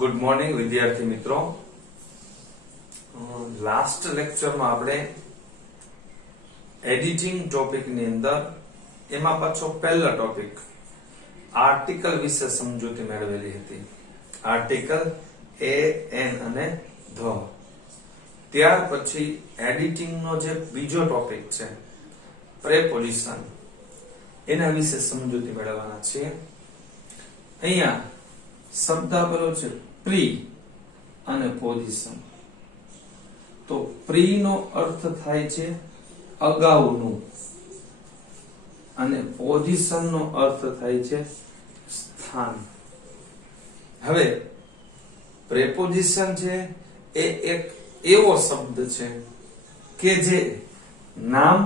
Good morning વિદ્યાર્થી મિત્રો. Last લેક્ચરમાં આપણે એડિટિંગ ટોપિકની અંદર એમાં પાછો પહેલો ટોપિક આર્ટિકલ વિશે સમજૂતી મેળવેલી હતી. આર્ટિકલ એ એન અને ધ. ત્યાર પછી એડિટિંગનો જે બીજો ટોપિક છે પ્રેપોઝિશન, એના વિશે સમજૂતી મેળવવાના છીએ. અહીંયા શબ્દ આપેલો છે પ્રી અને પોઝિશન. તો પ્રી નો અર્થ થાય છે અગાઉનું અને પોઝિશન નો અર્થ થાય છે સ્થાન. હવે પ્રેપોઝિશન છે એ એક એવો શબ્દ છે કે જે નામ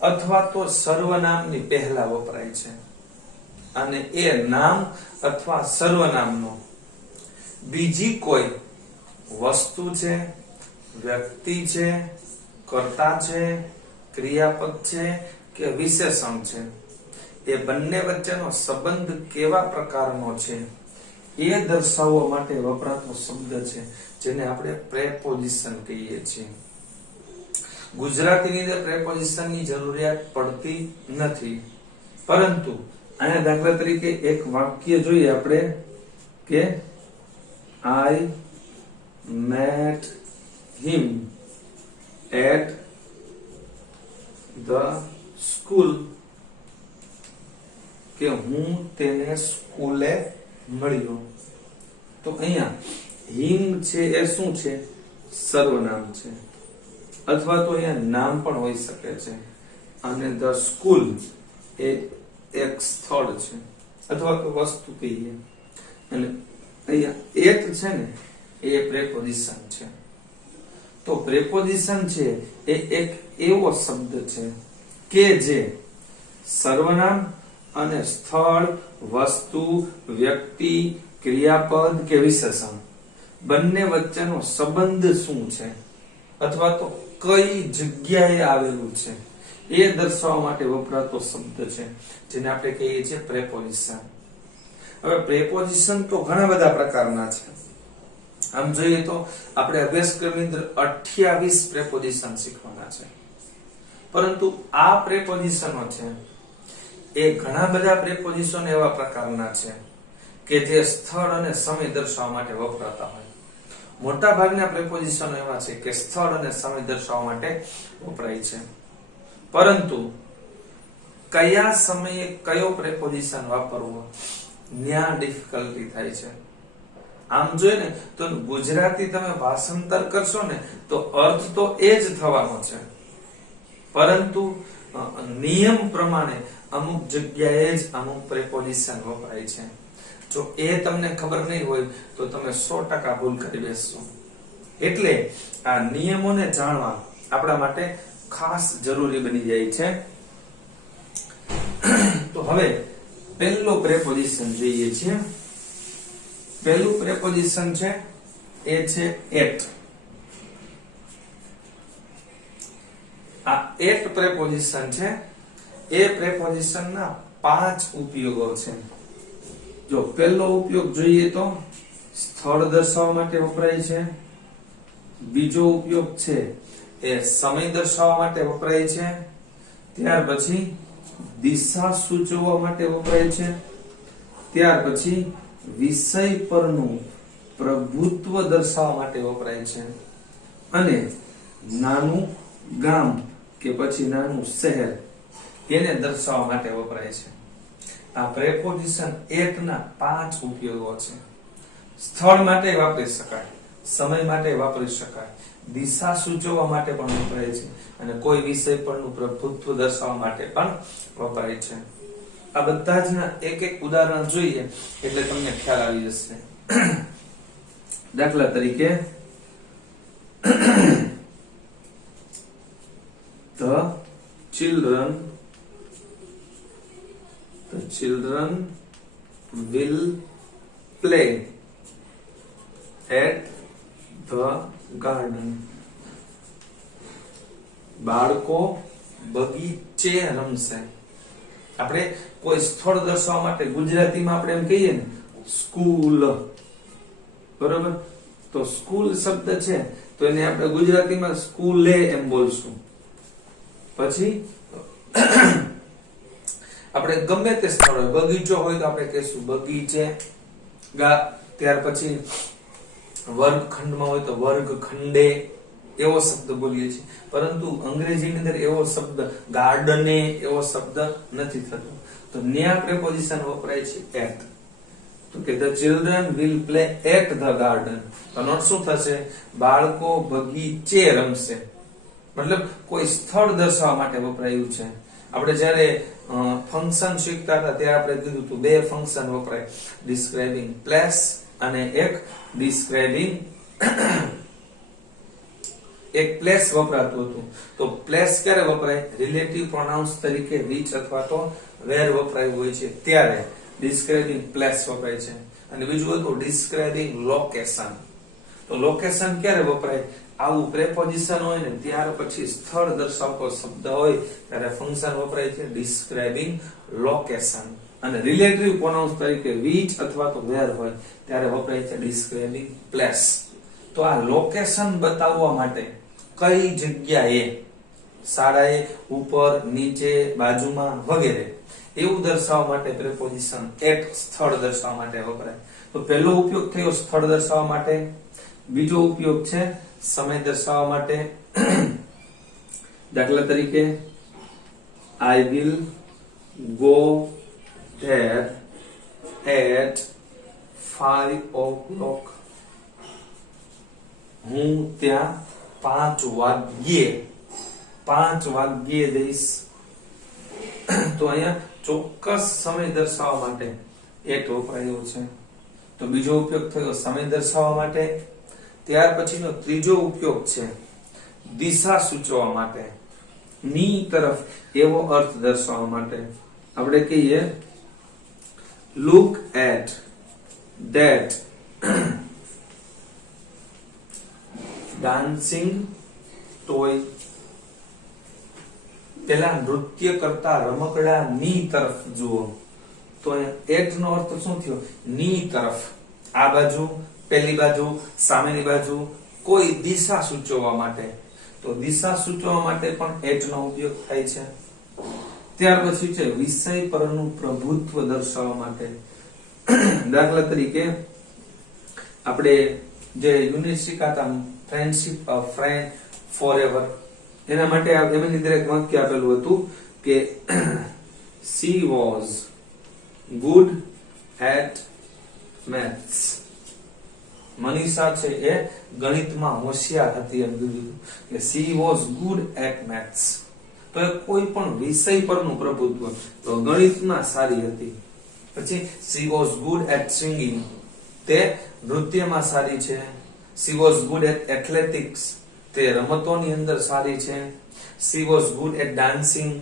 અથવા તો સર્વનામની પહેલા વપરાય છે અને એ નામ અથવા સર્વનામનો બીજી કોઈ વસ્તુ છે, વ્યક્તિ છે, કર્તા છે, ક્રિયાપદ છે કે વિશેષણ છે, એ બંને વચ્ચેનો સંબંધ કેવા પ્રકારનો છે એ દર્શાવવા માટે વપરાતો શબ્દ છે, જેને આપણે પ્રેપોઝિશન કહીએ છીએ. ગુજરાતીની અંદર પ્રેપોઝિશનની જરૂરિયાત પડતી નથી, પરંતુ અહીંયા દાખલા તરીકે એક વાક્ય જોઈએ આપણે કે I met him at the school, કે હું તેને સ્કૂલે મળ્યો. તો અહીંયા him છે એ શું છે? સર્વનામ છે, અથવા તો અહીંયા નામ પણ હોઈ શકે છે. અને the school એ એક સ્થળ છે અથવા તો વસ્તુ કહીએ. અને અહીંયા એટ છે ને એ પ્રેપોઝિશન છે. તો પ્રેપોઝિશન છે એ એક એવો શબ્દ છે કે જે સર્વનામ અને સ્થળ, વસ્તુ, વ્યક્તિ, ક્રિયાપદ કે વિશેષણ બંને વચ્ચેનો સંબંધ શું છે અથવા તો કઈ જગ્યાએ આવેલું છે એ દર્શાવવા માટે વપરાતો શબ્દ છે, જેને આપણે કહીએ છીએ પ્રેપોઝિશન. હવે પ્રેપોઝિશન તો ઘણા બધા પ્રકારના છે. આમ જોઈએ તો આપણે અભ્યાસક્રમની અંદર 28 પ્રેપોઝિશન શીખવાના છે, પરંતુ આ પ્રેપોઝિશનો છે એ ઘણા બધા પ્રેપોઝિશન એવા પ્રકારના છે કે જે સ્થળ અને સમય દર્શાવવા માટે વપરાતા હોય. મોટા ભાગના પ્રેપોઝિશનો એવા છે કે સ્થળ અને સમય દર્શાવવા માટે વપરાય છે, પરંતુ કયા સમયે કયો પ્રેપોઝિશન વાપરવો ન્યા ડિફિકલ્ટી થાય છે. આમ જોઈએ ને તો ગુજરાતી તમે ભાષાંતર કરશો ને તો અર્થ તો એ જ થવાનો છે, પરંતુ નિયમ પ્રમાણે અમુક જગ્યાએ જ અમુક પ્રેપોઝિશન વપરાય છે. જો એ તમને ખબર નહીં હોય તો તમે 100% ભૂલ કરી બેસશો. એટલે આ નિયમોને જાણવા આપણા માટે ખાસ જરૂરી બની જાય છે. તો હવે પહેલો પ્રેપોઝિશન જોઈએ છે. પહેલું પ્રેપોઝિશન છે એ છે એટ. આ એટ પ્રેપોઝિશન છે એ પ્રેપોઝિશનના 5 ઉપયોગો છે. જો પહેલો ઉપયોગ જોઈએ તો સ્થળ દર્શાવવા માટે વપરાય છે. બીજો ઉપયોગ છે એ સમય દર્શાવવા માટે વપરાય છે. ત્યાર પછી દિશા સૂચવવા માટે વપરાય છે. ત્યાર પછી વિષય પરનું પ્રભુત્વ દર્શાવવા માટે વપરાય છે. અને નાનું ગામ કે પછી નાનું શહેર એને દર્શાવવા માટે વપરાય છે. આ પ્રેપોઝિશન એટ ના 5 ઉપયોગો છે. સ્થળ માટે વાપરી શકાય, સમય માટે વાપરી શકાય, દિશા સૂચવવા માટે પણ વપરાય છે અને કોઈ વિષય પરનું પ્રભુત્વ દર્શાવવા માટે પણ વપરાય છે. આ બધા જ એક એક ઉદાહરણ જોઈએ એટલે તમને ખ્યાલ આવી જશે. દાખલા તરીકે the children will play at the garden. બાળકો બગીચે રમશે. આપણે કોઈ સ્થળ દર્શાવવા માટે ગુજરાતીમાં આપણે એમ કહીએ ને સ્કૂલ, બરોબર. તો સ્કૂલ શબ્દ છે તો એને આપણે ગુજરાતીમાં સ્કૂલે એમ બોલશું. પછી આપણે ગમે તે સ્થળ હોય, બગીચો હોય તો આપણે કહીશું બગીચે ગા. ત્યાર પછી વર્ગખંડમાં હોય તો વર્ગખંડે એવો શબ્દ બોલીએ છીએ. પરંતુ અંગ્રેજીની અંદર એવો શબ્દ ગાર્ડને એવો શબ્દ નથી થતો. તો ન્યા પ્રેપોઝિશન વપરાય છે એટ. તો કે the children will play at the garden. તો નોટ શું થશે? બાળકો બગીચે રમશે. મતલબ કોઈ સ્થળ દર્શાવવા માટે વપરાયું છે. આપણે જ્યારે ફંક્શન શીખતા હતા ત્યારે આપણે કીધું હતું બે ફંક્શન વપરાય, ડિસ્ક્રાઇબિંગ પ્લેસ અને એક ડિસ્ક્રાઇબિંગ એક પ્લેસ વપરાતું હતું. તો પ્લેસ ક્યારે વપરાય? રિલેટિવ પ્રોનાઉન્સ તરીકે which અથવા તો where વપરાયું હોય છે ત્યારે ડિસ્ક્રાઇબિંગ પ્લેસ વપરાય છે. અને બીજું હતું ડિસ્ક્રાઇબિંગ લોકેશન. તો લોકેશન ક્યારે વપરાય? આવું પ્રેપોઝિશન હોય ને ત્યાર પછી સ્થળ દર્શાવતો શબ્દ હોય ત્યારે ફંક્શન વપરાય છે ડિસ્ક્રાઇબિંગ લોકેશન. અને રિલેટિવ પ્રોનાઉન્સ તરીકે which અથવા તો where હોય ત્યારે વપરાય છે ડિસ્ક્રાઇબિંગ પ્લેસ. તો આ લોકેશન બતાવવા માટે કઈ જગ્યાએ, શાળાએ, ઉપર, નીચે, બાજુમાં વગેરે એવું દર્શાવવા માટે પ્રેપોઝિશન એટ સ્થળ દર્શાવવા માટે વપરાય. તો પહેલો ઉપયોગ થયો સ્થળ દર્શાવવા માટે. બીજો ઉપયોગ છે સમય દર્શાવવા માટે. દાખલા તરીકે I will go there at 5 o'clock. હું ત્યાં 5 વાગ્યે જઈશ. તો અહીંયા ચોક્કસ સમય દર્શાવવા માટે એટ વપરાયો છે. તો બીજો ઉપયોગ થયો સમય દર્શાવવા માટે. ત્યાર પછીનો ત્રીજો ઉપયોગ છે દિશા સૂચવવા માટે, ની તરફ એવો અર્થ દર્શાવવા માટે. આપણે કહીએ look at that dancing toy. પેલા નૃત્ય કરતા રમકડા ની તરફ જુઓ. તો એટ નો અર્થ શું થયો? ની તરફ, આ બાજુ, પેલી બાજુ, સામેની બાજુ, કોઈ દિશા સૂચવવા માટે. તો દિશા સૂચવવા માટે પણ એટ નો ઉપયોગ થાય છે. ત્યાર પછી છે વિષય પરનું પ્રભુત્વ દર્શાવવા માટે. દાખલા તરીકે આપણે જે યુનિટ શીખાતા ફ્રેન્ડશિપ અ ફ્રેન્ડ ફોરએવર, એના માટે એમની અંદર એક વાક્ય આપેલું હતું કે she was good at maths. Manisha છે એ ગણિતમાં હોશિયાર હતી એમ કીધું કે she was good at maths. તો એ કોઈ પણ વિષય પરનું પ્રભુત્વ, તો ગણિતમાં સારી હતી. પછી she was good at singing, તે નૃત્યમાં સારી છે. she was good at athletics, તે રમતોની અંદર સારી છે. she was good at dancing,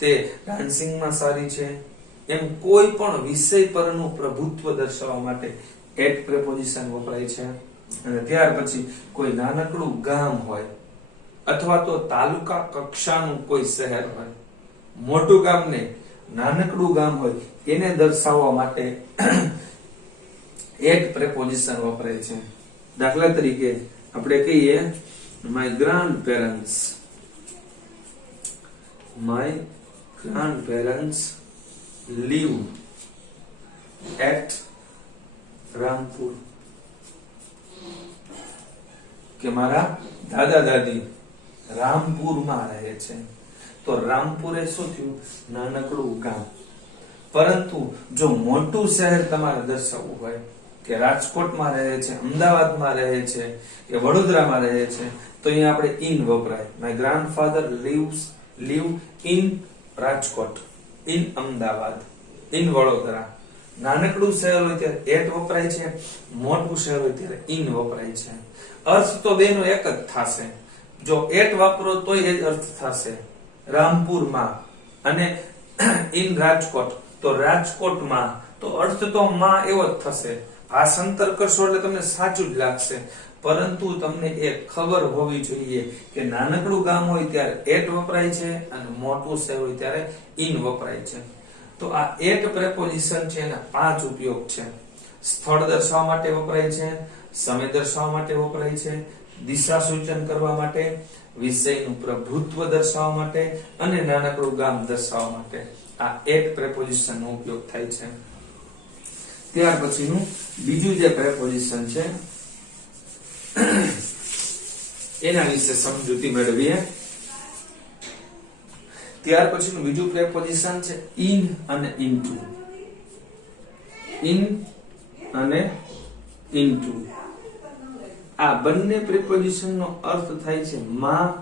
તે ડાન્સિંગમાં સારી છે. એમ કોઈ પણ વિષય પરનું પ્રભુત્વ દર્શાવવા માટે એટ પ્રેપોઝિશન વપરાય છે. અને ત્યાર પછી કોઈ નાનકડું ગામ હોય અથવા તો તાલુકા કક્ષાનું કોઈ શહેર હોય, મોટું ગામ ને નાનકડું ગામ હોય એને દર્શાવવા માટે એટ પ્રેપોઝિશન વપરાય છે. દાખલા તરીકે આપણે કહીએ my grandparents live at Rampur. કે મારા દાદા દાદી રામપુરમાં રહે છે. તો રામપુર એ શું થયું? નાનકડું ગામ. પરંતુ જો મોટું શહેર તમારે દર્શાવવું હોય કે રાજકોટમાં રહે છે, અમદાવાદમાં રહે છે કે વડોદરામાં રહે છે, તો અહીંયા આપણે ઇન વપરાય. My grandfather live in Rajkot, in Ahmedabad, in Vadodara. નાનકડું શહેર હોય ત્યારે એટ વપરાય છે, મોટું શહેર હોય ત્યારે ઇન વપરાય છે. અર્થ તો બેનો એક જ થશે. જો એટ વાપરો તોય એ જ અર્થ થશે. રામપુરમાં અને ઇન રાજકોટ, તો રાજકોટમાં, તો અર્થ તો માં એવો જ થશે. ભાષાંતર કરશો એટલે તમને સાચું જ લાગશે. પરંતુ તમને એ ખબર હોવી જોઈએ કે નાનકડું ગામ હોય ત્યારે એટ વપરાય છે અને મોટું શહેર હોય ત્યારે ઇન વપરાય છે. તો આ એટ પ્રેપોઝિશન છે એના 5 ઉપયોગ છે. સ્થળ દર્શાવવા માટે વપરાય છે, સમય દર્શાવવા માટે વપરાય છે, દિશા સૂચન કરવા માટે, વિષયનું પ્રભુત્વ દર્શાવવા માટે અને નાનકડું ગામ દર્શાવવા માટે આ એક પ્રેપોઝિશન નો ઉપયોગ થાય છે. ત્યાર પછીનું બીજું જે પ્રેપોઝિશન છે એના વિશે સમજૂતી મેળવીએ. ત્યાર પછીનું બીજું પ્રેપોઝિશન છે ઇન અને ઇન્ટુ. ઇન અને ઇન્ટુ આ બંને પ્રિપોઝિશન નો અર્થ થાય છે માં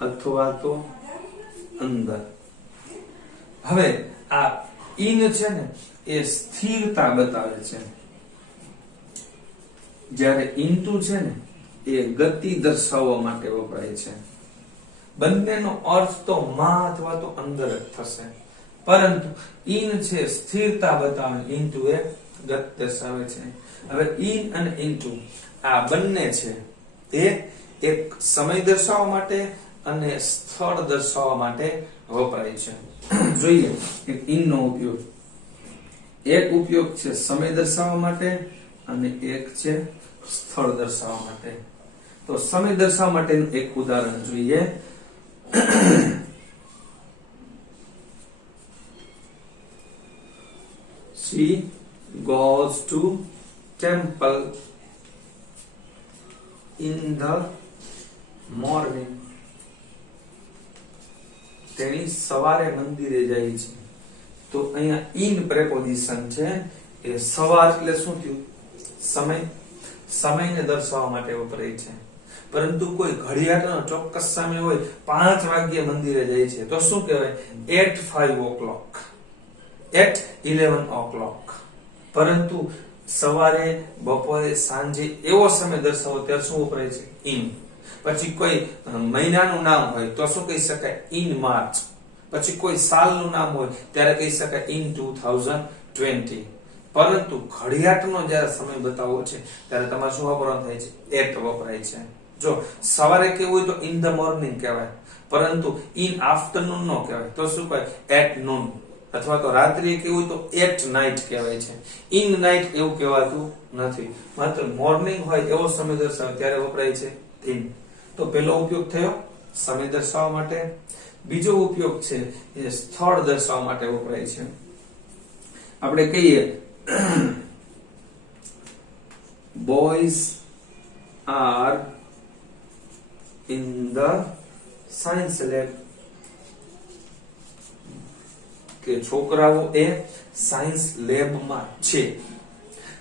અથવા તો અંદર. હવે આ ઇન છે ને એ સ્થિરતા બતાવે છે, જ્યારે ઇન્ટુ છે ને એ ગતિ દર્શાવવા માટે વપરાય છે. બંનેનો અર્થ તો માં અથવા તો અંદર જ થશે, પરંતુ ઇન છે સ્થિરતા બતાવે, ઇન્ટુ એ ગતિ દર્શાવે છે. હવે ઇન અને ઇન્ટુ આ બંને છે એ એક સમય દર્શાવવા માટે અને સ્થળ દર્શાવવા માટે વપરાય છે. જોઈએ એક ઇન નો ઉપયોગ. એક ઉપયોગ છે સમય દર્શાવવા માટે અને એક છે સ્થળ દર્શાવવા માટે. તો સમય દર્શાવવા માટેનું એક ઉદાહરણ જોઈએ. She goes to temple in the morning. તેણી સવારે મંદિરે જાય છે. તો અહીંયા ઇન પ્રેપોઝિશન છે એ સવાર એટલે શું થયું? સમય. સમયને દર્શાવવા માટે વપરાય છે. પરંતુ કોઈ ઘડિયાળનો ચોક્કસ સમય હોય, 5 વાગ્યે મંદિરે જાય છે, તો શું કહેવાય? at 5 o'clock, at 11 o'clock. પરંતુ સવારે, બપોરે, સાંજે એવો સમય દર્શાવો ત્યારે શું વપરાય છે? ઇન. પછી કોઈ મહિનાનું નામ હોય તો શું કહી શકાય? In March. પછી કોઈ સાલનું નામ હોય ત્યારે કહી શકાય ઇન 2020. પરંતુ ઘડિયાળનો જ્યારે સમય બતાવવો છે ત્યારે તમારે શું વાપરવાનું થાય છે? એટ વપરાય છે. જો સવારે કેવું હોય તો ઇન ધ મોર્નિંગ કહેવાય, પરંતુ ઇન આફ્ટરનૂન નો કહેવાય, તો શું કહેવાય? At noon. અથવા તો રાત્રિએ કેવું હોય તો એટ નાઇટ કહેવાય છે. ઇન નાઇટ એવું કહેવાતું નથી. માત્ર મોર્નિંગ હોય એવો સમય દર્શાવે ત્યારે વપરાય છે ઇન. તો પહેલો ઉપયોગ થયો સમય દર્શાવવા માટે. બીજો ઉપયોગ છે એ સ્થળ દર્શાવવા માટે વપરાય છે. આપણે કહીએ boys are in the science lab, કે છોકરાઓ એ સાયન્સ લેબમાં છે.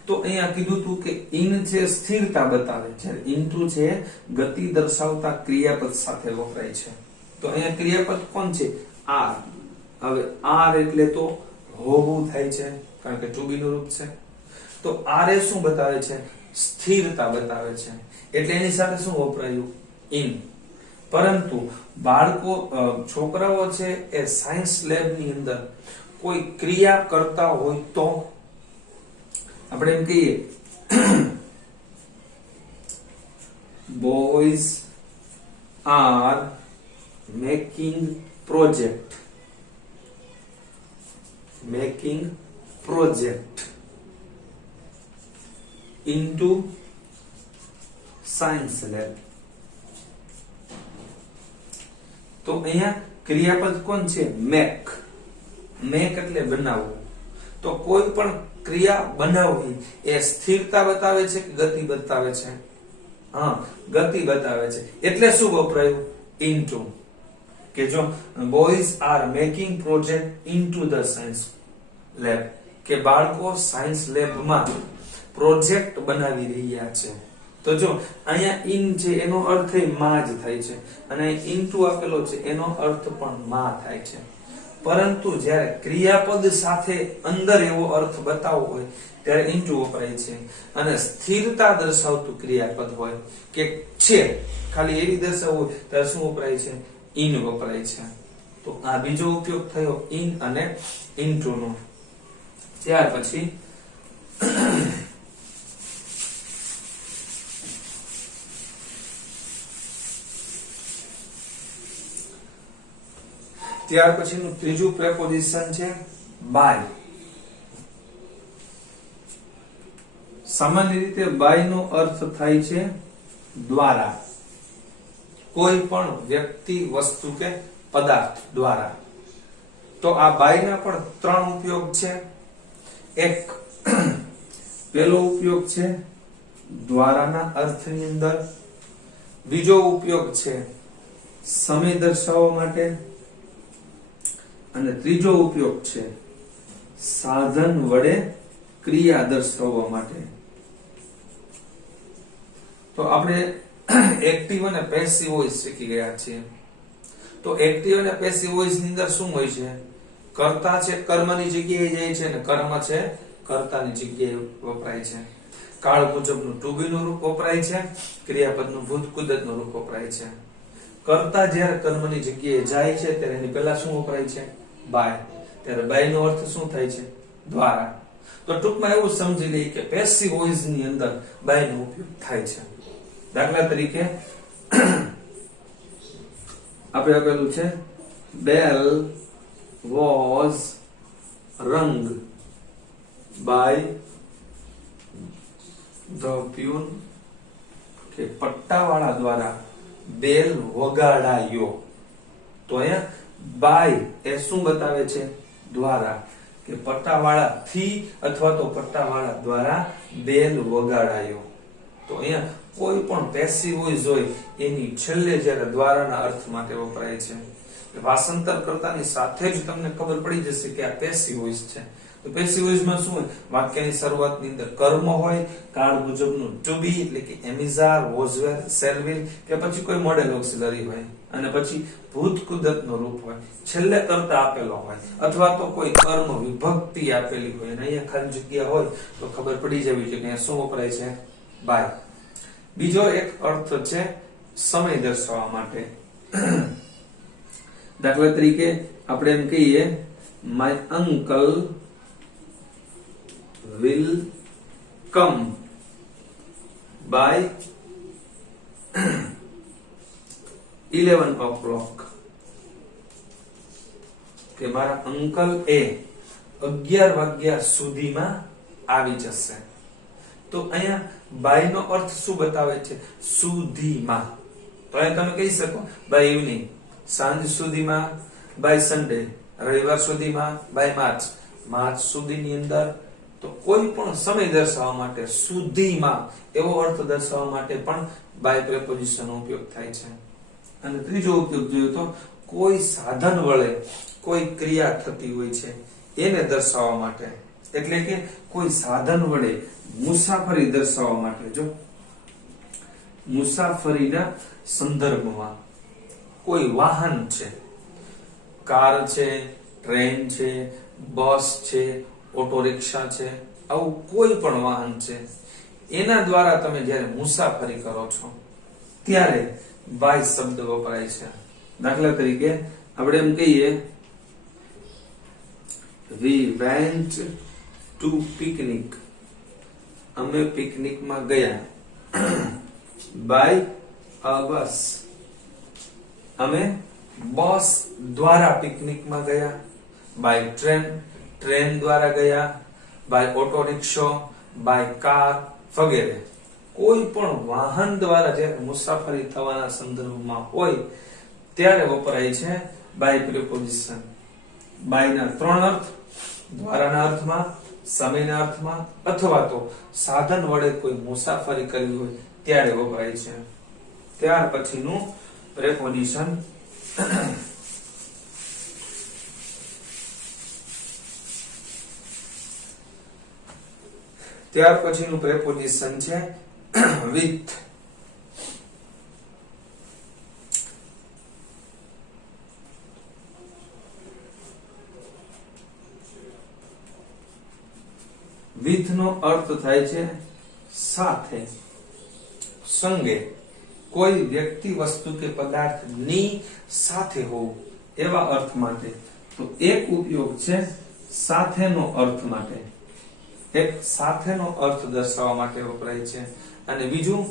તો અહીંયા કીધું હતું કે ઇન છે સ્થિરતા બતાવે છે, ઇન્ટુ છે ગતિ દર્શાવતા ક્રિયાપદ સાથે વપરાય છે. તો અહીંયા ક્રિયાપદ કોણ છે? આર. હવે આર એટલે તો હોવું થાય છે, કારણ કે ટુ બી નું રૂપ છે. તો આર એ શું બતાવે છે? સ્થિરતા બતાવે છે. એટલે એની સાથે શું વપરાયું? ઇન. પરંતુ બાળકો, છોકરાઓ છે એ સાયન્સ લેબ ની અંદર કોઈ ક્રિયા કરતા હોય તો આપણે એમ કહીએ boys are making project into science lab. તો અહીંયા ક્રિયાપદ કોણ છે? મેક. મેક એટલે બનાવવું. તો કોઈ પણ ક્રિયા બનાવવી એ સ્થિરતા બતાવે છે કે ગતિ બતાવે છે? હા, ગતિ બતાવે છે. એટલે શું વપરાયું? ઇન્ટુ. કે જો boys are making project into the science lab, કે બાળકો સાયન્સ લેબમાં પ્રોજેક્ટ બનાવી રહ્યા છે. તો જો અહીંયા ઇન છે એનો અર્થ માં જ થાય છે, અને ઇન્ટુ આપેલો છે એનો અર્થ પણ માં થાય છે. પરંતુ જ્યારે ક્રિયાપદ સાથે અંદર એવો અર્થ બતાવવો હોય ત્યારે ઇન્ટુ વપરાય છે, અને સ્થિરતા દર્શાવતું ક્રિયાપદ હોય કે છે ખાલી એવી દર્શાવવું હોય ત્યારે શું વપરાય છે? ઇન વપરાય છે. તો આ બીજો ઉપયોગ થયો ઇન અને ઇન્ટુ નો. ત્યાર પછી ત્યાર પછીનું ત્રીજું પ્રેપોઝિશન છે બાય. સામાન્ય રીતે બાય નો અર્થ થાય છે દ્વારા, કોઈ પણ વ્યક્તિ, વસ્તુ કે પદાર્થ દ્વારા. તો આ બાય ના પણ ત્રણ ઉપયોગ છે. એક પહેલો ઉપયોગ છે દ્વારાના અર્થની અંદર, બીજો ઉપયોગ છે સમય દર્શાવવા માટે, અને ત્રીજો ઉપયોગ છે સાધન વડે ક્રિયા દર્શાવવા માટે. તો આપણે એક્ટિવ અને પેસિવ વોઇસ શીખી ગયા છીએ. તો એક્ટિવ અને પેસિવ વોઇસ ની અંદર શું હોય છે? કર્તા છે કર્મની જગ્યાએ જાય છે, અને કર્મ છે કર્તાની જગ્યાએ વપરાય છે. કાળ મુજબનું ટુ બી નું રૂપ વપરાય છે, ક્રિયાપદનું ભૂત કુદરતનું રૂપ વપરાય છે. કર્તા જ્યારે કર્મની જગ્યાએ જાય છે ત્યારે એની પહેલા શું વપરાય છે? બાય. ત્યારે બાય નો અર્થ શું થાય છે? દ્વારા. તો ટૂંકમાં એવું સમજી લઈએ કે પેસિવ વોઇસ ની અંદર બાય નો ઉપયોગ થાય છે. દાખલા તરીકે આપણે આપેલું છે બેલ વોઝ રંગ બાય ધ પ્યુન, કે પટ્ટાવાળા દ્વારા બેલ વગાડાયો. તો અહીંયા બાય એ શું બતાવે છે? દ્વારા, કે પટ્ટાવાળા થી અથવા તો પટ્ટાવાળા દ્વારા બેલ વગાડાયો. તો અહીંયા કોઈ પણ પેસિવ વોઇસ હોય એની છેલ્લે જ્યારે દ્વારાના અર્થ માટે વપરાય છે. ભાષાંતર કરતાની સાથે જ તમને ખબર પડી જશે કે આ પેસિવ વોઇસ છે. તો પેસિવ વોઇસ માં શું હોય? વાક્યની શરૂઆતની અંદર કર્મ હોય, કાળ મુજબનું ટુ બી એટલે કે એમિઝા, વોઝવેર, શેરવિલ, કે પછી કોઈ મોડેલ ઓક્સિલરી હોય, અને પછી ભૂત કુદરતનો રૂપ હોય, છેલ્લે કર્તા આપેલો હોય, અથવા તો કોઈ કર્મ વિભક્તિ આપેલી હોય, અને અહીંયા ખાલી જગ્યા હોય તો ખબર પડી જવી જોઈએ કે અહીંયા શું વપરાય છે? બાય. બીજો એક અર્થ છે સમય દર્શાવવા માટે. દાખલા તરીકે આપણે એમ કહીએ my uncle will come by 11 o'clock, કે મારા અંકલ એ 11 વાગ્યા સુધીમાં આવી જશે. તો અહીંયા બાય નો અર્થ શું બતાવે છે? સુધીમાં. તો અહીંયા તમે કહી શકો બાય ઇવનિંગ, સાંજ સુધીમાં, બાય સન્ડે, રવિવાર સુધીમાં, બાય માર્ચ, માર્ચ સુધીની અંદર. તો કોઈ પણ સમય દર્શાવવા માટે સુધીમાં એવો અર્થ દર્શાવવા માટે પણ બાય પ્રેપોઝિશન નો ઉપયોગ થાય છે. અને ત્રીજો ઉપયોગ જોઈએ તો કોઈ સાધન વડે કોઈ ક્રિયા થતી હોય છે એને દર્શાવવા માટે, એટલે કે કોઈ સાધન વડે મુસાફરી દર્શાવવા માટે. જો મુસાફરીના સંદર્ભમાં કોઈ વાહન છે, કાર છે, ટ્રેન છે, બસ છે, ઓટો રિક્ષા છે, આવું કોઈ પણ વાહન છે, એના દ્વારા તમે જ્યારે મુસાફરી કરો છો ત્યારે બાય શબ્દ વપરાય છે. દાખલા તરીકે આપણે એમ કહીએ we went to picnic, અમે પિકનિકમાં ગયા. by a bus, અમે બસ દ્વારા પિકનિકમાં ગયા. by ટ્રેન, ટ્રેન દ્વારા ગયા. by ઓટો રિક્ષો, by કાર વગેરે. કોઈ પણ વાહન દ્વારા જ્યારે મુસાફરી થવાના સંદર્ભમાં હોય ત્યારે વપરાય છે બાય પ્રિપોઝિશન. બાય ના ત્રણ અર્થ: દ્વારાના અર્થમાં, સમયના અર્થમાં, અથવા તો સાધન વડે કોઈ મુસાફરી કરવી હોય ત્યારે વપરાય છે. ત્યાર પછીનું પ્રેપોઝિશન છે with. with નો અર્થ થાય છે સાથે, સંગે, કોઈ વ્યક્તિ, વસ્તુ કે પદાર્થની સાથે હોવું એવા અર્થ માટે. તો એક ઉપયોગ છે સાથેનો અર્થ માટે, એક સાથેનો અર્થ દર્શાવવા માટે વપરાય છે. અને બીજું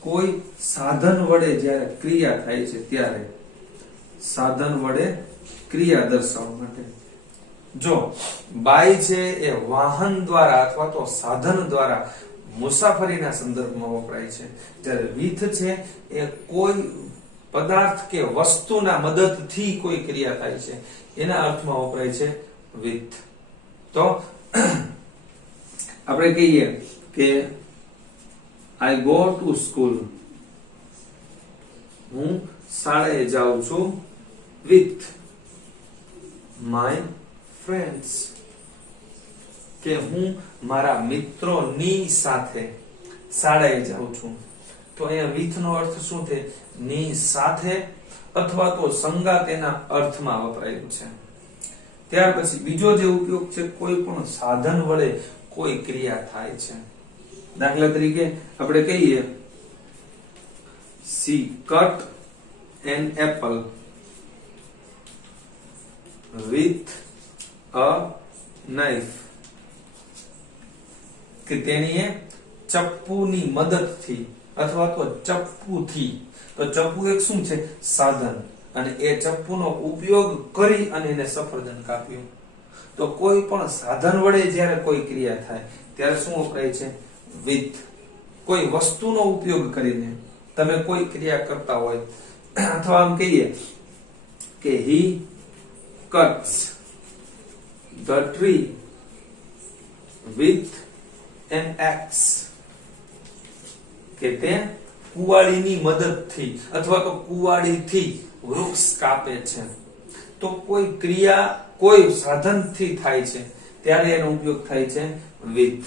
કોઈ સાધન વડે જ્યારે ક્રિયા થાય છે ત્યારે, સાધન વડે ક્રિયા દર્શાવવા માટે. જો બાય છે એ વાહન દ્વારા અથવા તો સાધન દ્વારા મુસાફરીના સંદર્ભમાં વપરાય છે. જ્યારે with છે એ કોઈ પદાર્થ કે વસ્તુના મદદથી કોઈ ક્રિયા થાય છે એના અર્થમાં વપરાય છે with. તો આપણે કહીએ કે I go to school, હું શાળાએ જાઉં છું with my friends, કે હું મારા મિત્રોની સાથે શાળાએ જાઉં છું. તો અહીંયા with નો અર્થ શું છે? ની સાથે અથવા તો સંગાતેના અર્થમાં વપરાયેલું છે. ત્યાર પછી બીજો જે ઉપયોગ છે, કોઈ પણ સાધન વડે કોઈ ક્રિયા થાય છે. દાખલા તરીકે આપણે કહીએ she cut an apple with a knife, કે તેણીએ ચપ્પુની મદદથી અથવા તો ચપ્પુથી. તો ચપ્પુ એક શું છે? સાધન, અને એ ચપ્પુનો ઉપયોગ કરી અને એને સફરજન કાપ્યું. તો કોઈ પણ સાધન વડે જ્યારે કોઈ ક્રિયા થાય ત્યારે શું વપરાય છે? with. કોઈ વસ્તુનો ઉપયોગ કરીને તમે કોઈ ક્રિયા કરતા હોય, અથવા આમ કહીએ કે he cuts the tree with an axe, કે તે કુવાડીની મદદથી અથવા તો કુવાડીથી વૃક્ષ કાપે છે. તો કોઈ ક્રિયા કોઈ સાધનથી થાય છે ત્યારે એનો ઉપયોગ થાય છે with.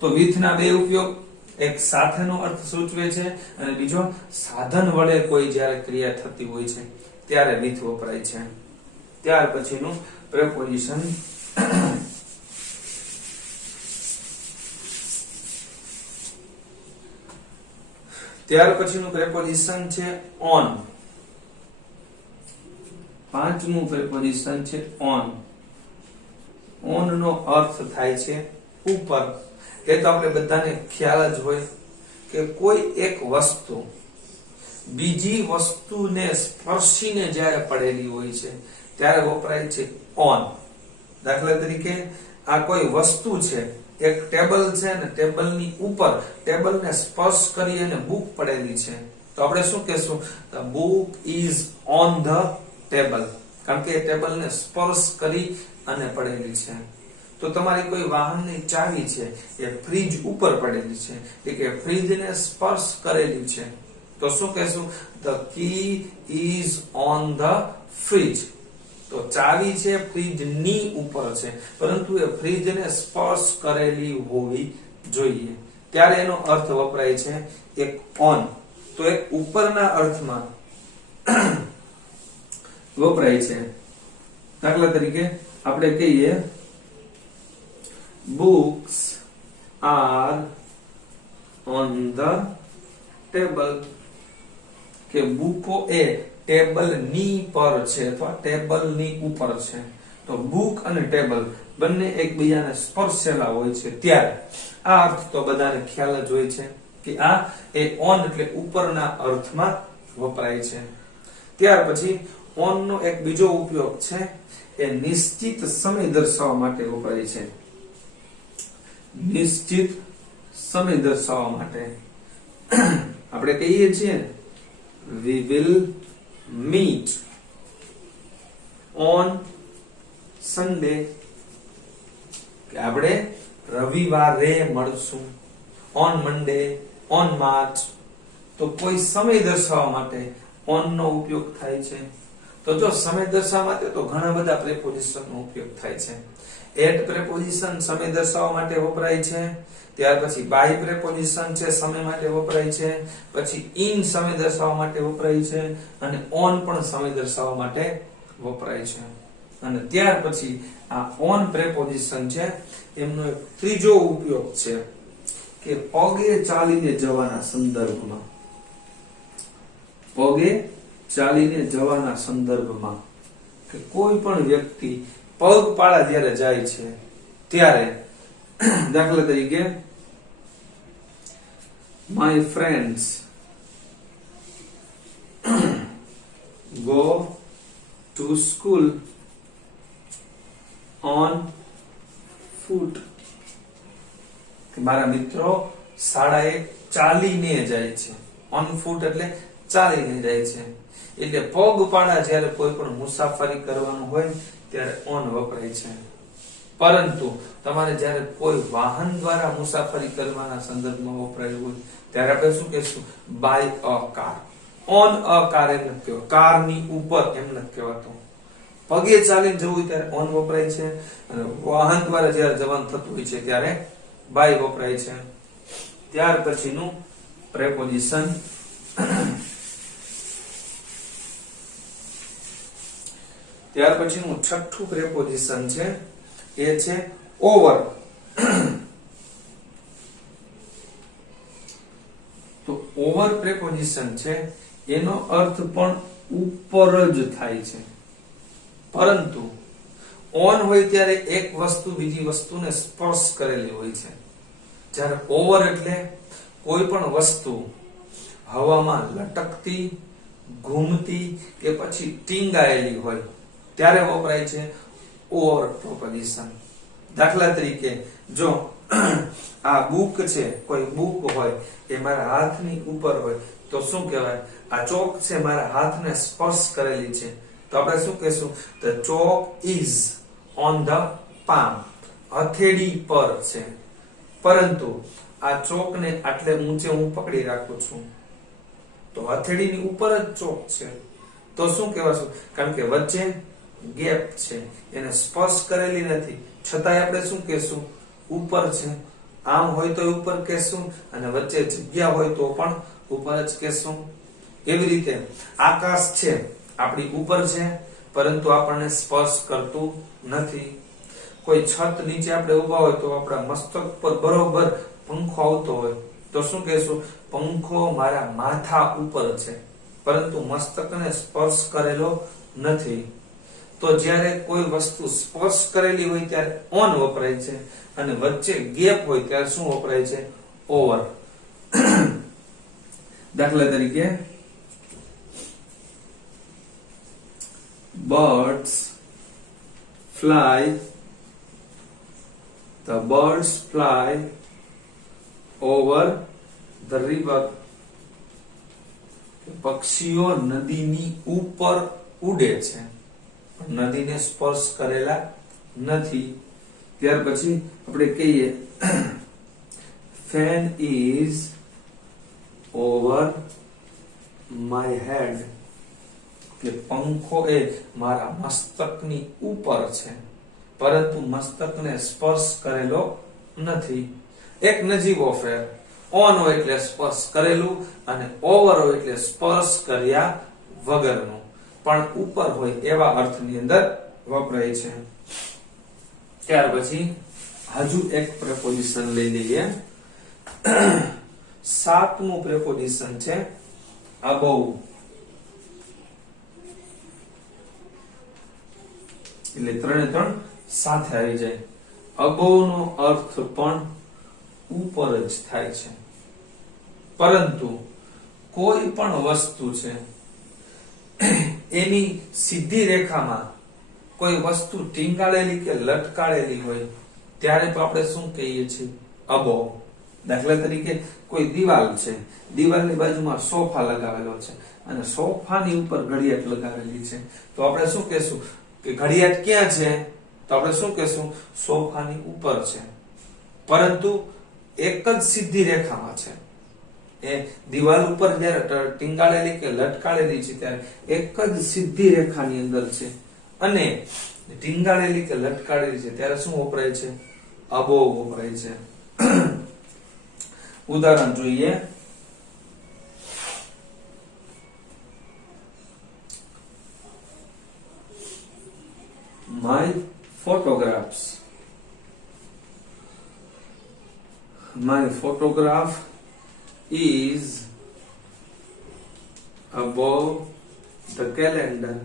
તો with ના બે ઉપયોગ, એક સાથેનો અર્થ સૂચવે છે અને બીજો સાધન વડે કોઈ જ્યારે ક્રિયા થતી હોય છે ત્યારે with વપરાય છે. ત્યાર પછીનું પ્રેપોઝિશન છે on. પાંચમું પ્રેપોઝિશન છે on. on નો અર્થ થાય છે ઉપર. એ તો આપણે બધાને ખ્યાલ જ હોય કે કોઈ એક વસ્તુ બીજી વસ્તુને સ્પર્શીને જ્યારે પડેલી હોય છે ત્યારે વપરાય છે on. દાખલા તરીકે આ કોઈ વસ્તુ છે, એક ટેબલ છે ને ટેબલની ઉપર ટેબલને સ્પર્શ કરી અને બુક પડેલી છે, તો આપણે શું કહેશું? The book is on the table, કારણ કે ટેબલને સ્પર્શ કરી અને પડેલી છે. તો તમારી કોઈ વાહનની ચાવી છે એ ફ્રીજ ઉપર પડેલી છે, એટલે કે ફ્રીજને સ્પર્શ કરેલી છે, તો શું કહેશું? The key is on the fridge. તો ચાવી છે ફ્રીજની ઉપર છે, પરંતુ એ ફ્રીજને સ્પર્શ કરેલી હોવી જોઈએ, ત્યારે એનો અર્થ વપરાય છે એક on. તો એક ઉપરના અર્થમાં વપરાય છે. દાખલા તરીકે આપણે કહીએ books are on the table, કે બુકો એ ટેબલની પર છે અથવા ટેબલની ઉપર છે. તો બુક અને ટેબલ બંને એકબીજાને સ્પર્શેલા હોય છે ત્યારે આ અર્થ તો બધાને ખ્યાલ જ હોય છે કે આ એ on એટલે ઉપરના અર્થમાં વપરાય છે. ત્યાર પછી on નો એક બીજો ઉપયોગ છે એ નિશ્ચિત સમય દર્શાવવા માટે વપરાય છે. નિશ્ચિત સમય દર્શાવવા માટે આપણે કહીએ છીએ we will meet on Sunday, કે આપણે રવિવારે મળશું. on Monday, on March. તો કોઈ સમય દર્શાવવા માટે on નો ઉપયોગ થાય છે. તો જો સમય દર્શાવવા માટે તો ઘણા બધા પ્રેપોઝિશન નો ઉપયોગ થાય છે. એટ પ્રેપોઝિશન સમય દર્શાવવા માટે વપરાય છે. ત્યાર પછી બાય પ્રેપોઝિશન છે સમય માટે વપરાય છે. પછી ઇન સમય દર્શાવવા માટે વપરાય છે અને ઓન પણ સમય દર્શાવવા માટે વપરાય છે. અને ત્યાર પછી આ ઓન પ્રેપોઝિશન છે એમનો એક ત્રીજો ઉપયોગ છે કે પગે ચાલીને જવાના સંદર્ભમાં. પગે ચાલીને જવાના સંદર્ભમાં કે કોઈ પણ વ્યક્તિ પગપાળા જ્યારે જાય છે ત્યારે, દાખલા તરીકે my friends go to school on foot, કે મારા મિત્રો શાળાએ ચાલીને જાય છે. ઓન ફૂટ એટલે ચાલીને જાય છે. એટલે પગપાળા જ્યારે કોઈ પણ મુસાફરી કરવાનું હોય ત્યારે ઓન વપરાય છે. પરંતુ તમારે જ્યારે કોઈ વાહન દ્વારા મુસાફરી કરવાના સંદર્ભમાં વપરાયું હોય ત્યારે આપણે શું કહીશું? By a car. On a car એમ નથી કહેવાતું, કારની ઉપર એમ નથી કહેવાતું. પગે ચાલીને જવું હોય ત્યારે ઓન વપરાય છે, અને વાહન દ્વારા જ્યારે જવાનું થતું હોય છે ત્યારે બાય વપરાય છે. ત્યાર પછીનું પ્રેપોઝિશન ત્યાર પછીનું છઠ્ઠું પ્રેપોઝિશન છે એ છે ઓવર. તો ઓવર પ્રેપોઝિશન છે એનો અર્થ પણ ઉપર જ થાય છે. પરંતુ ઓન હોય ત્યારે એક વસ્તુ બીજી વસ્તુને સ્પર્શ કરેલી હોય છે. જ્યારે ઓવર એટલે કોઈ પણ વસ્તુ હવામાં લટકતી, ઘૂમતી કે પછી ટીંગાયેલી હોય ત્યારે વપરાય છે ઓવર પ્રેપોઝિશન. દાખલા તરીકે જો આ બુક છે, કોઈ બુક હોય એ મારા હાથની ઉપર હોય તો શું કહેવાય? આ ચોક છે મારા હાથને સ્પર્શ કરેલી છે તો આપણે શું કહેશું? The chalk is on the palm. હથેળી પર છે. પરંતુ આ ચોકને આટલે ઊંચે હું પકડી રાખું છું તો હથેળીની ઉપર જ ચોક છે તો શું કહેવાશું? કારણ કે વચ્ચે ગેપ છે, એને સ્પર્શ કરેલી નથી, છતાંય આપણે શું કહેશું? ઉપર છે. આમ હોય તો ઉપર કહેશું, અને વચ્ચે જગ્યા હોય તો પણ ઉપર જ કહેશું. એવી રીતે આકાશ છે આપણી ઉપર છે પરંતુ આપણને સ્પર્શ કરતું નથી. કોઈ છત નીચે આપણે ઊભા હોય તો આપણા મસ્તક પર બરોબર પંખો આવતો હોય તો શું કહેશું? પંખો મારા માથા ઉપર છે પરંતુ મસ્તકને સ્પર્શ કરેલો નથી. તો જ્યારે કોઈ વસ્તુ સ્પર્શ કરેલી હોય ત્યારે ઓન વપરાય છે, અને વચ્ચે ગેપ હોય ત્યારે શું વપરાય છે? ઓવર. દાખલા તરીકે birds fly, the birds fly over the river. પક્ષીઓ નદીની ઉપર ઉડે છે પણ નદીને સ્પર્શ કરેલા નથી. ત્યાર પછી આપણે કહીએ fan is over my head, કે પંખો એ મારા મસ્તકની ઉપર છે પરંતુ મસ્તકને સ્પર્શ કરેલો નથી. એક નજીવો ફેર. ઓન હોય એટલે સ્પર્શ કરેલું, અને ઓવર હોય એટલે સ્પર્શ કર્યા વગરનું, પણ ઉપર હોય એવા અર્થની અંદર વપરાય છે. ત્યાર પછી હજુ એક પ્રેપોઝિશન લઈ લઈએ. સાતમું પ્રેપોઝિશન છે above. એટલે ત્રણે ત્રણ સાથે આવી જાય. above નો અર્થ પણ ઉપર જ થાય છે. પરંતુ કોઈ પણ વસ્તુ છે એની સીધી રેખામાં કોઈ વસ્તુ ટીંગાળેલી કે લટકાળેલી હોય ત્યારે તો આપણે શું કહીએ છીએ? above. દાખલા તરીકે કોઈ દિવાલ છે, દિવાલની બાજુમાં સોફા લગાવેલો છે અને સોફાની ઉપર ઘડિયાળ લગાવેલી છે તો આપણે શું કહેશું? કે ઘડિયાળ ક્યાં છે? તો આપણે શું કહેશું? સોફાની ઉપર છે. પરંતુ એક જ સીધી રેખામાં છે. એ દિવાલ ઉપર જ્યારે ટીંગાળેલી કે લટકાળેલી છે ત્યારે એક જ સીધી રેખાની અંદર છે, અને ટીંગાળેલી કે લટકાળેલી છે ત્યારે શું વપરાય છે? above વપરાય છે. ઉદાહરણ જોઈએ. my photographs. My photograph is above the calendar.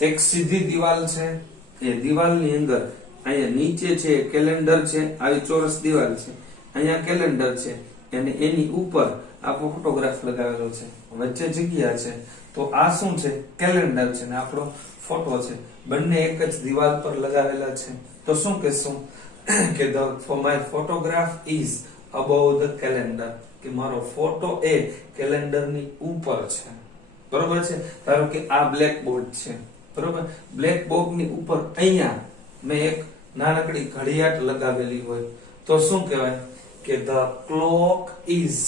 એક સીધી દિવાલ છે, એ દિવાલની અંદર અહીંયા નીચે છે કેલેન્ડર છે, આવી ચોરસ દિવાલ છે, અહીંયા કેલેન્ડર છે અને એની ઉપર આ ફોટોગ્રાફ લગાવેલો છે, વચ્ચે જગ્યા છે. તો આ શું છે? કેલેન્ડર છે ને આપણો ફોટો છે. બંને એક જ દિવાલ પર લગાવેલા છે તો શું કહેશું? કે my photograph is above the calendar, કે મારો ફોટો એ કેલેન્ડરની ઉપર છે. બરોબર છે. ધારો કે આ બ્લેક બોર્ડ છે, બરોબર. બ્લેક બોર્ડની ઉપર અહીંયા મેં એક નાનકડી ઘડિયાળ લગાવેલી હોય તો શું કહેવાય કે the clock is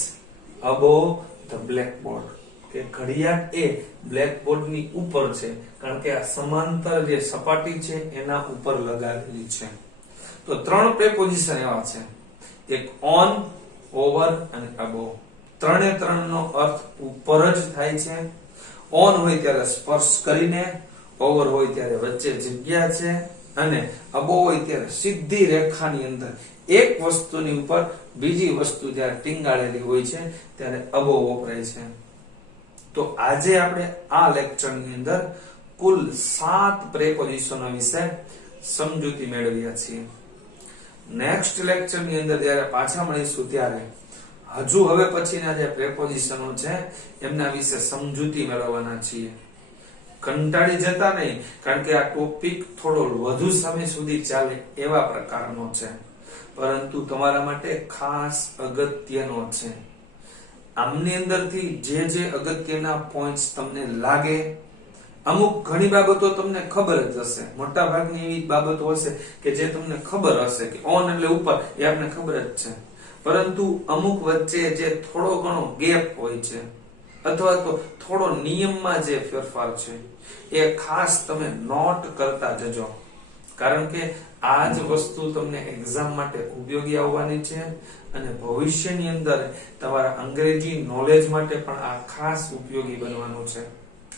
above the black board, કે ઘડિયાળ એ બ્લેક બોર્ડની ઉપર છે, કારણ કે આ સમાંતર જે સપાટી છે એના ઉપર લગાવેલી છે. તો 3 પ્રેપોઝિશન એવા છે, એક ઓન, ઓવર અને અબોવ. ત્રણે ત્રણનો અર્થ ઉપર જ થાય છે. ઓન હોય ત્યારે સ્પર્શ કરીને, ઓવર હોય ત્યારે વચ્ચે જગ્યા છે, અને અબોવ હોય ત્યારે સીધી રેખાની અંદર એક વસ્તુની ઉપર બીજી વસ્તુ જ્યારે ટીંગાળેલી હોય છે ત્યારે અબોવ વપરાય છે. તો આજે આપણે આ લેક્ચરની અંદર કુલ 7 પ્રેપોઝિશનો વિશે સમજૂતી મેળવ્યા છીએ. નેક્સ્ટ લેક્ચરની અંદર જ્યારે પાછા મળીશું ત્યારે હજુ હવે પછીના જે પ્રેપોઝિશનો છે એમના વિશે સમજૂતી મેળવવાના છીએ. કંટાળી જતા નહીં, કારણ કે આ ટોપિક થોડો વધુ સમય સુધી ચાલે એવા પ્રકારનો છે, પરંતુ તમારા માટે ખાસ અગત્યનો છે. આમની અંદરથી જે અગત્યના પોઈન્ટ્સ તમને લાગે, અમુક ઘણી બાબતો તમને ખબર જ હશે, મોટા ભાગની એવી બાબતો હશે કે જે તમને ખબર હશે કે ઓન એટલે ઉપર, એ આપને ખબર જ છે, પરંતુ અમુક વચ્ચે જે થોડો ઘણો ગેપ હોય છે અથવા તો થોડો નિયમમાં જે ફેરફાર છે એ ખાસ તમે નોટ કરતા જજો, કારણ કે આ જ વસ્તુ તમને એક્ઝામ માટે ઉપયોગી આવવાની છે અને ભવિષ્યની અંદર તમારા અંગ્રેજી નોલેજ માટે પણ આ ખાસ ઉપયોગી બનવાનું છે.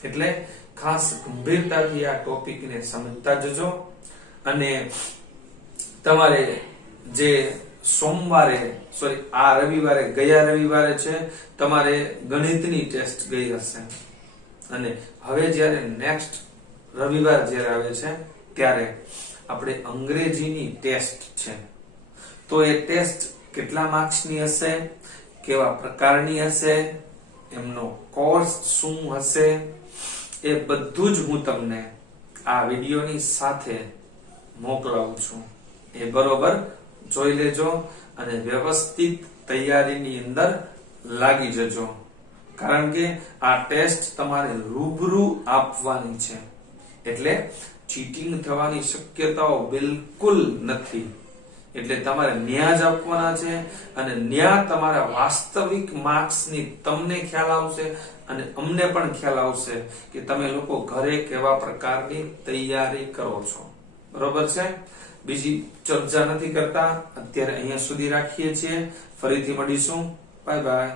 એટલે ખાસ ગંભીરતાથી આ ટોપિકને સમજતા જજો. અને તમારે જે ગયા રવિવારે છે તમારે ગણિતની ટેસ્ટ ગઈ હશે, અને હવે જ્યારે નેક્સ્ટ રવિવાર જ્યારે આવે છે ત્યારે આપણે અંગ્રેજીની ટેસ્ટ છે. તો એ ટેસ્ટ કેટલા માર્ક્સની હશે, કેવા પ્રકારની હશે, એમનો કોર્સ શું હશે, એ બધું જ હું તમને આ વિડીયોની સાથે મોકલાવું છું. એ બરોબર જોઈ લેજો અને વ્યવસ્થિત તૈયારીની અંદર લાગી જજો, કારણ કે આ ટેસ્ટ તમારે રૂબરૂ આપવાની છે, એટલે ચીટિંગ થવાની શક્યતાઓ બિલકુલ નથી. એટલે તમારે ન્યા જ આપવાના છે, અને ન્યા તમારા વાસ્તવિક માર્ક્સની તમને ખ્યાલ આવશે અને અમને પણ ખ્યાલ આવશે કે તમે લોકો ઘરે કેવા પ્રકારની તૈયારી કરો છો. બરોબર છે. બીજી ચર્ચા નથી કરતા, અત્યારે અહીંયા સુધી રાખીએ છીએ. ફરીથી મળીશું. Bye bye.